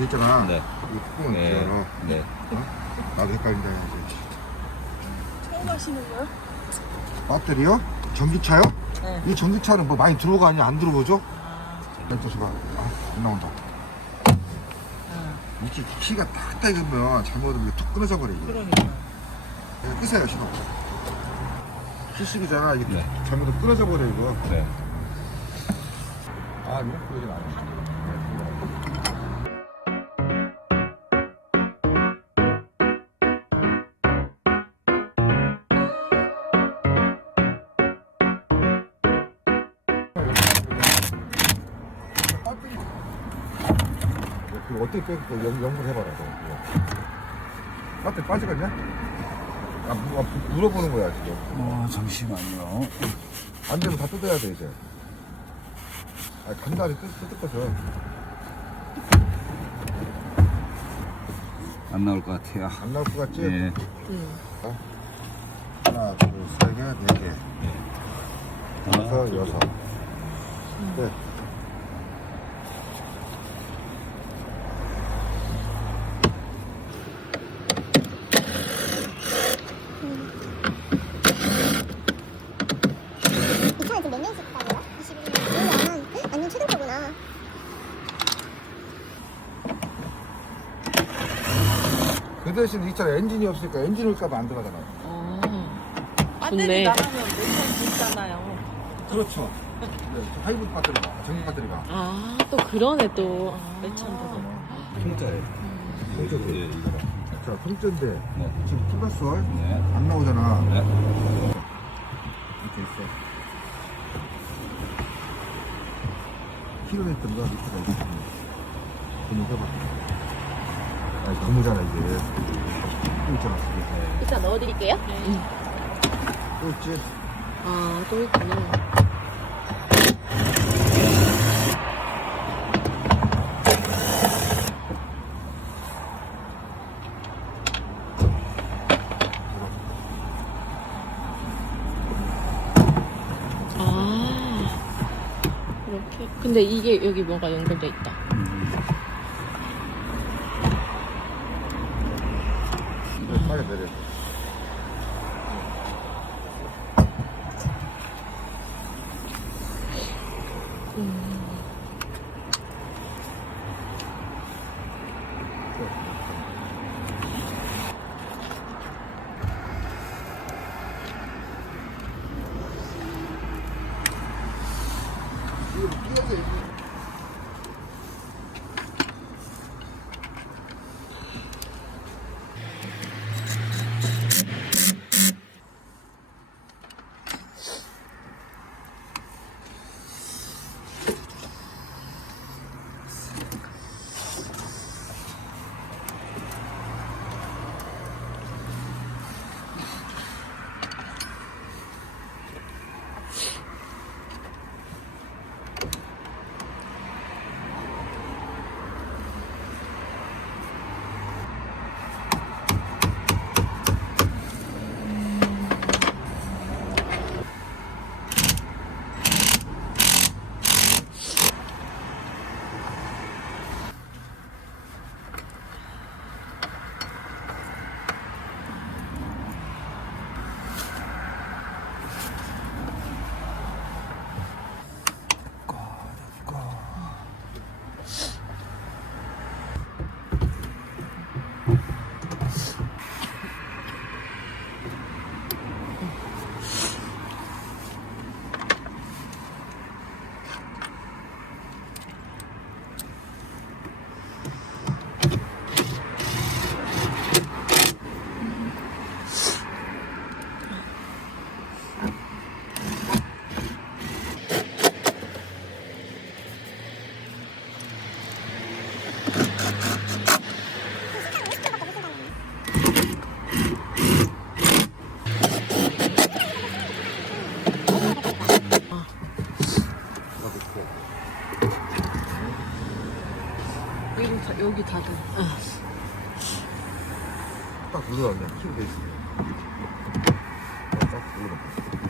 돼 있잖아. 네. 이 뚜껑 네. 있잖아. 네. 어? 나도 헷갈린다. 이제. 처음 하시는 거요? 배터리요? 전기차요? 네. 이 전기차는 뭐 많이 들어가니 안 들어오죠? 멘토스가 아, 안 나온다. 이렇게 키가 딱 떼면 잘못하면 툭 끊어져 버려. 이게. 그러니까. 이거 끄세요 신호. 키식이잖아. 이게 네. 잘못하면 끊어져 버려 이거. 네. 아 이거 보이지 마. 그 어떻게 빼고 그 연, 연구해봐라. 너. 배터리 빠지겠냐? 아, 무, 아, 무- 물어보는 거야 지금. 어, 잠시만요. 안 되면 다 뜯어야 돼 이제. 아, 간단히 뜯, 뜯을 거죠. 안 나올 것 같아요. 안 나올 것 같지? 네. 하나, 둘, 세 개, 네 개, 다섯, 둘, 여섯. 네. 지금 몇 년씩 타고요? 21년. 완전 최근 거구나. 그 대신 이 차는 엔진이 없으니까 엔진 올까봐 안 들어가잖아. 배터리 좋네. 나가면 몇천 있잖아요. 그렇죠. 네, 하이브리드 배터리가, 전기 배터리가. 아, 또 그러네, 또. 매천도. 통짜예요. 통짜예요. 예, 이거. 자, 통째인데 네. 지금 풀었어. 네. 안 나오잖아. 네. 이렇게 있어. 킬로미터가 밑에가 있어. 그럼 해봐. 아니, 고무잖아, 이게. 또 있잖아, 이게. 일단 넣어드릴게요. 또 있지? 아, 또 있구나. 근데 이게 여기 뭐가 연결돼 있다. 빨리 내려. 이 여기, 닫아. 딱. 키로 돼 있어. 딱 눌러.